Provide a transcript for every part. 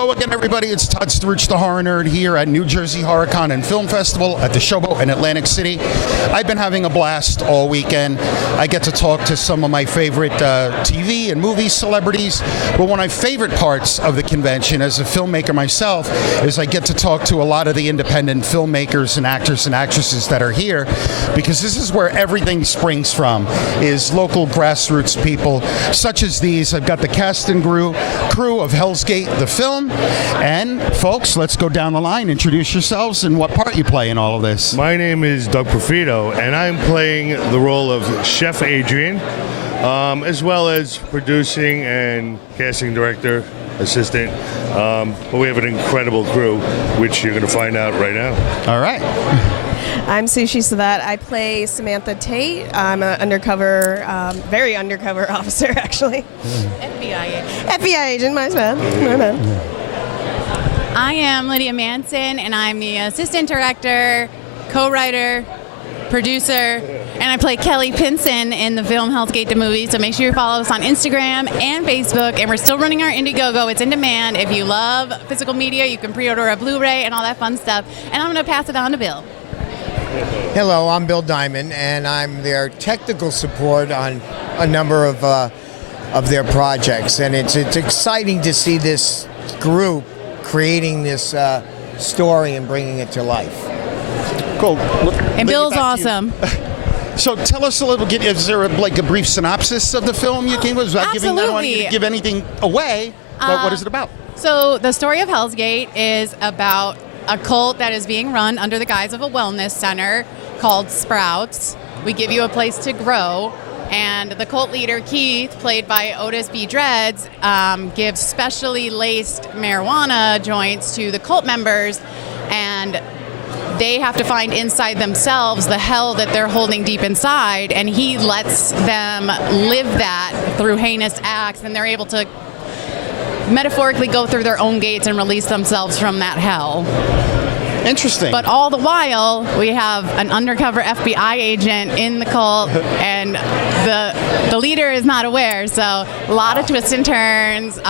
Hello again, everybody. It's Todd Sturridge, the Horror Nerd, here at New Jersey HorrorCon and Film Festival at the Showboat in Atlantic City. I've been having a blast all weekend. I get to talk to some of my favorite TV and movie celebrities. But one of my favorite parts of the convention as a filmmaker myself is I get to talk to a lot of the independent filmmakers and actors and actresses that are here, because this is where everything springs from, is local grassroots people such as these. I've got the cast and crew of Hellsgate, the film. And folks, let's go down the line. Introduce yourselves and what part you play in all of this. My name is Doug Profito, and I'm playing the role of Chef Adrian, as well as producing and casting director, assistant. But we have an incredible crew, which you're going to find out right now. All right. I'm Sushi Savat. I play Samantha Tate. I'm an undercover, very undercover officer, actually. FBI agent, my bad. I am Lydia Manson, and I'm the assistant director, co-writer, producer, and I play Kelly Pinson in the film Hellsgate the movie. So make sure you follow us on Instagram and Facebook. And we're still running our Indiegogo. It's in demand. If you love physical media, you can pre-order a Blu-ray and all that fun stuff. And I'm going to pass it on to Bill. Hello, I'm Bill Diamond, and I'm their technical support on a number of their projects. And it's exciting to see this group creating this story and bringing it to life. Cool. And Bill's awesome. So tell us a little bit, is there a brief synopsis of the film you came with? Without giving, I don't want you to give anything away, but what is it about? So the story of Hellsgate is about a cult that is being run under the guise of a wellness center called Sprouts. We give you a place to grow. And the cult leader, Keith, played by Otis B. Dreads, gives specially laced marijuana joints to the cult members, and they have to find inside themselves the hell that they're holding deep inside, and he lets them live that through heinous acts, and they're able to metaphorically go through their own gates and release themselves from that hell. Interesting. But all the while, we have an undercover FBI agent in the cult, and the leader is not aware. So a lot of twists and turns.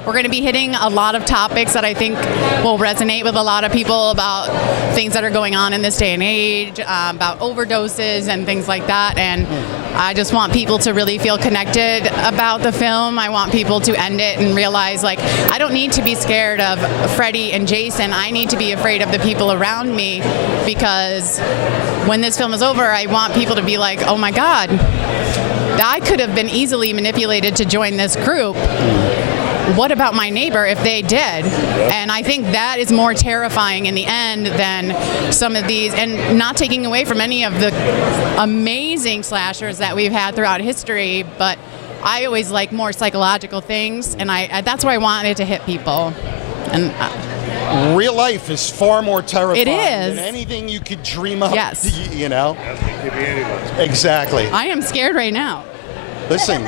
We're going to be hitting a lot of topics that I think will resonate with a lot of people about things that are going on in this day and age, about overdoses and things like that. And I just want people to really feel connected about the film. I want people to end it and realize, like, I don't need to be scared of Freddy and Jason. I need to be afraid of the people around me, because when this film is over, I want people to be like, oh my God, I could have been easily manipulated to join this group. What about my neighbor if they did? And I think that is more terrifying in the end than some of these, and not taking away from any of the amazing slashers that we've had throughout history, but I always like more psychological things, and that's why I wanted to hit people. And real life is far more terrifying than anything you could dream up. Yes. You know? Exactly. I am scared right now. Listen,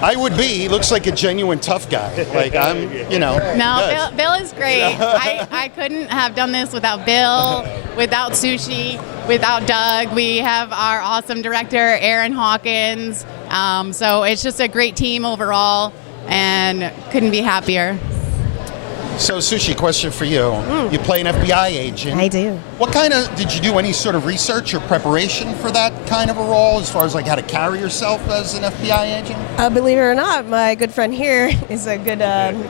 I would be. He looks like a genuine tough guy. Like, I'm, you know. No, Bill is great. I couldn't have done this without Bill, without Sushi, without Doug. We have our awesome director, Aaron Hawkins. So it's just a great team overall, and couldn't be happier. So, Sushi, question for you. You play an FBI agent. I do. What did you do any sort of research or preparation for that kind of a role, as far as like how to carry yourself as an FBI agent? Believe it or not, my good friend here is a good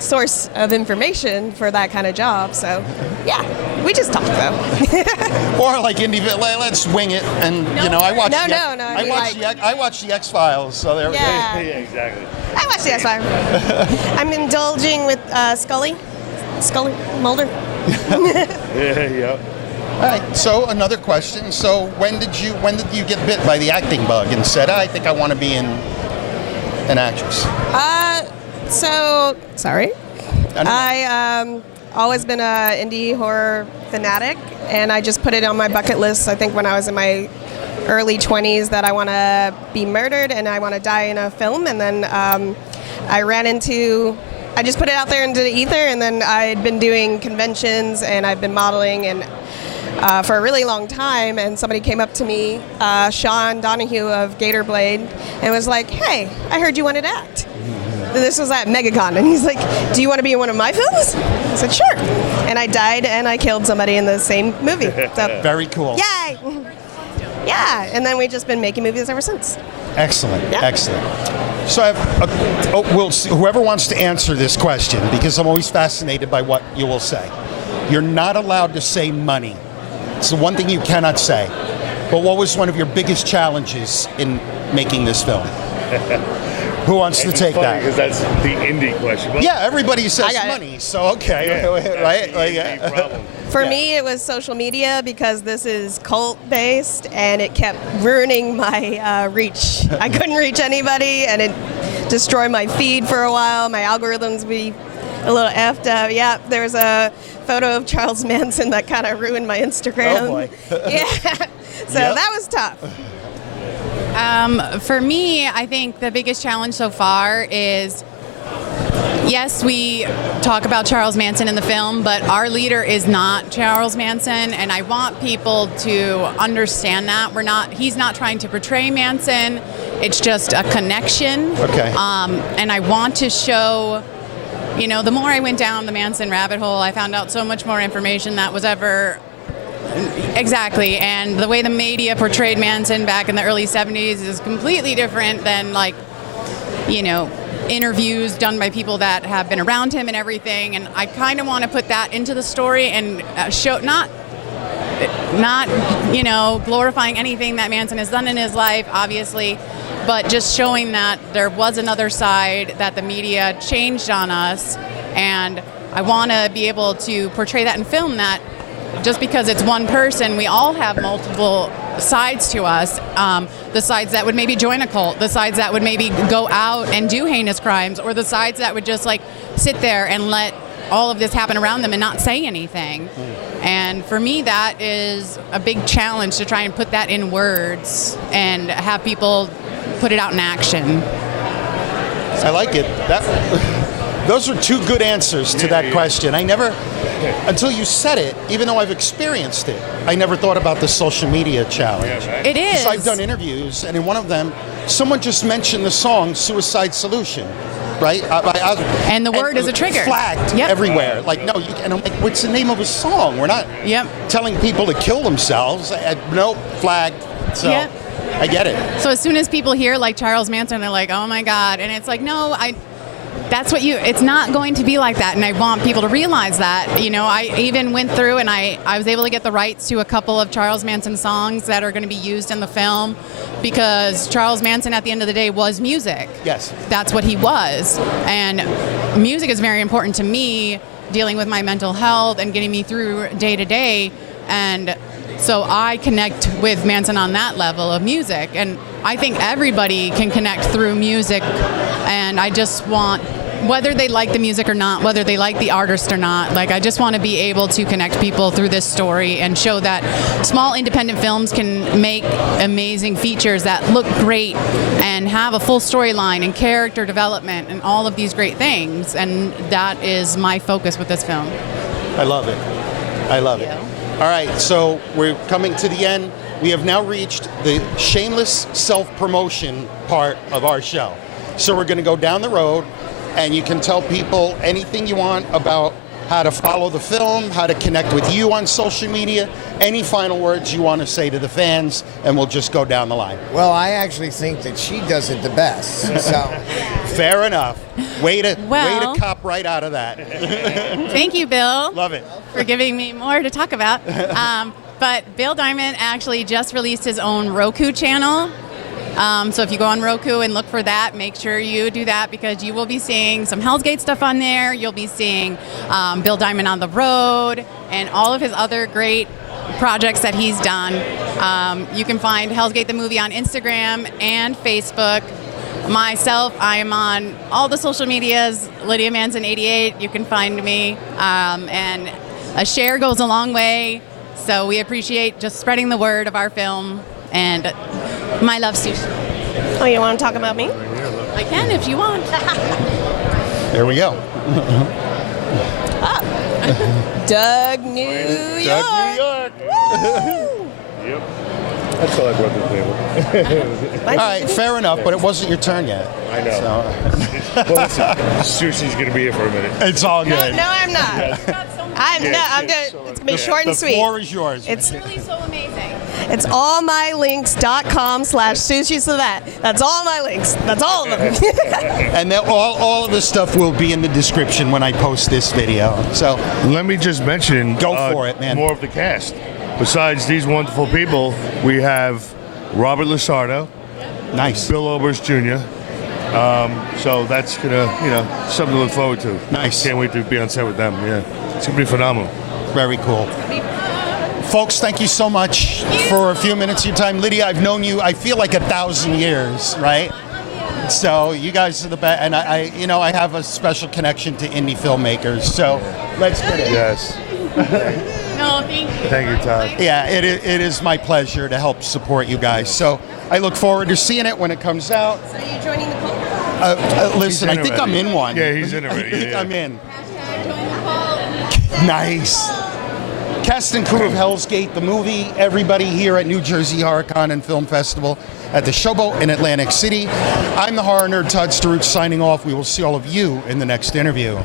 source of information for that kind of job. So, yeah, we just talk though. Or like let's wing it, and you know, I watch. I watch the X-Files, so there. Yeah. Yeah, exactly. I watch the X-Files. I'm indulging with Scully Mulder. Yeah. All right. So another question. So when did you get bit by the acting bug and said, I think I want to be an actress? Sorry. I always been a indie horror fanatic, and I just put it on my bucket list. I think when I was in my early 20s, that I want to be murdered and I want to die in a film, and then I just put it out there into the ether, and then I had been doing conventions and I've been modeling and for a really long time, and somebody came up to me, Sean Donahue of Gator Blade, and was like, hey, I heard you wanted to act. this was at MegaCon, and he's like, "Do you want to be in one of my films?" I said, "Sure." And I died, and I killed somebody in the same movie. So, Very cool. yay! Yeah, and then we've just been making movies ever since. Excellent. Yeah. Excellent. So I have we'll see, whoever wants to answer this question, because I'm always fascinated by what you will say. You're not allowed to say money. It's the one thing you cannot say. But what was one of your biggest challenges in making this film? Who wants to take that? Because that's the indie question. Well, Yeah, everybody says I got it. money, so okay, yeah, right? that's the indie problem. For me, it was social media because this is cult-based, and it kept ruining my reach. I couldn't reach anybody, and it destroyed my feed for a while. My algorithms would be a little effed up. Yeah, there's a photo of Charles Manson that kind of ruined my Instagram. Oh, boy. Yeah, so Yep. that was tough. For me, I think the biggest challenge so far is, yes, we talk about Charles Manson in the film, but our leader is not Charles Manson, and I want people to understand that. He's not trying to portray Manson, it's just a connection. Okay. And I want to show, the more I went down the Manson rabbit hole, I found out so much more information that was ever. Exactly, and the way the media portrayed Manson back in the early 70s is completely different than, interviews done by people that have been around him and everything. And I kind of want to put that into the story and show, not glorifying anything that Manson has done in his life, obviously, but just showing that there was another side that the media changed on us. And I want to be able to portray that in film, that just because it's one person, we all have multiple sides to us. The sides that would maybe join a cult, the sides that would maybe go out and do heinous crimes, or the sides that would just sit there and let all of this happen around them and not say anything. And for me, that is a big challenge, to try and put that in words and have people put it out in action. I like it. Those are two good answers to that question. I never, until you said it, even though I've experienced it, I never thought about the social media challenge. It is. Because I've done interviews, and in one of them, someone just mentioned the song "Suicide Solution," right? And the word is a trigger. Flagged Yep. everywhere. And I'm like, what's the name of a song? We're not telling people to kill themselves. Nope, flagged. So Yep. I get it. So as soon as people hear Charles Manson, they're like, oh my God. And it's like, no, it's not going to be like that. And I want people to realize that. I even went through and I was able to get the rights to a couple of Charles Manson songs that are going to be used in the film, because Charles Manson, at the end of the day, was music. Yes. That's what he was. And music is very important to me, dealing with my mental health and getting me through day to day. And so I connect with Manson on that level of music. And I think everybody can connect through music. And I just want, whether they like the music or not, whether they like the artist or not, I just want to be able to connect people through this story and show that small independent films can make amazing features that look great and have a full storyline and character development and all of these great things. And that is my focus with this film. I love it. I love it. All right, so we're coming to the end. We have now reached the shameless self-promotion part of our show. So we're going to go down the road, and you can tell people anything you want about how to follow the film, how to connect with you on social media, any final words you want to say to the fans, and we'll just go down the line. Well, I actually think that she does it the best. So Fair enough. Way to Well- cop right out of that. Thank you, Bill. Love it. For giving me more to talk about. But Bill Diamond actually just released his own Roku channel. So if you go on Roku and look for that, make sure you do that, because you will be seeing some Hellsgate stuff on there. You'll be seeing Bill Diamond on the road and all of his other great projects that he's done. You can find Hellsgate the movie on Instagram and Facebook. Myself, I am on all the social medias, Lydia Manson 88. You can find me. And a share goes a long way. So we appreciate just spreading the word of our film. And my love, Sushi. Oh, you want to talk about me? I can if you want. There we go. Doug, New York. Doug, New York. Woo! Yep. That's all I brought to the table. All right, fair enough, but it wasn't your turn yet. I know. So. Well, listen, Susie's going to be here for a minute. It's all No, good. no, I'm not. I'm doing. It's gonna be short and The sweet. floor is yours. It's Really so amazing. it's allmylinks.com/Sushi Savette. That's all my links. That's all of them. And then all of the stuff will be in the description when I post this video. So Let me just mention Go for it, man. more of the cast. Besides these wonderful people, we have Robert Lusardo, nice. Bill Oberst Jr. So that's gonna, something to look forward to. Nice. Can't wait to be on set with them. Yeah, it's gonna be phenomenal. Very cool. Folks, thank you so much for a few minutes of your time. Lydia, I've known you, I feel like 1,000 years, right? So you guys are the best, and I have a special connection to indie filmmakers. So let's get it. Yes. No, thank you. Thank you, Todd. Yeah, it is my pleasure to help support you guys. So I look forward to seeing it when it comes out. So you're joining the cult? Listen, I He's in think I'm already. in one. Yeah, he's in already. I think Yeah. I'm in. Nice. Cast and crew of Hellsgate, the movie. Everybody here at New Jersey HorrorCon and Film Festival at the Showboat in Atlantic City. I'm the horror nerd Todd Staruch signing off. We will see all of you in the next interview.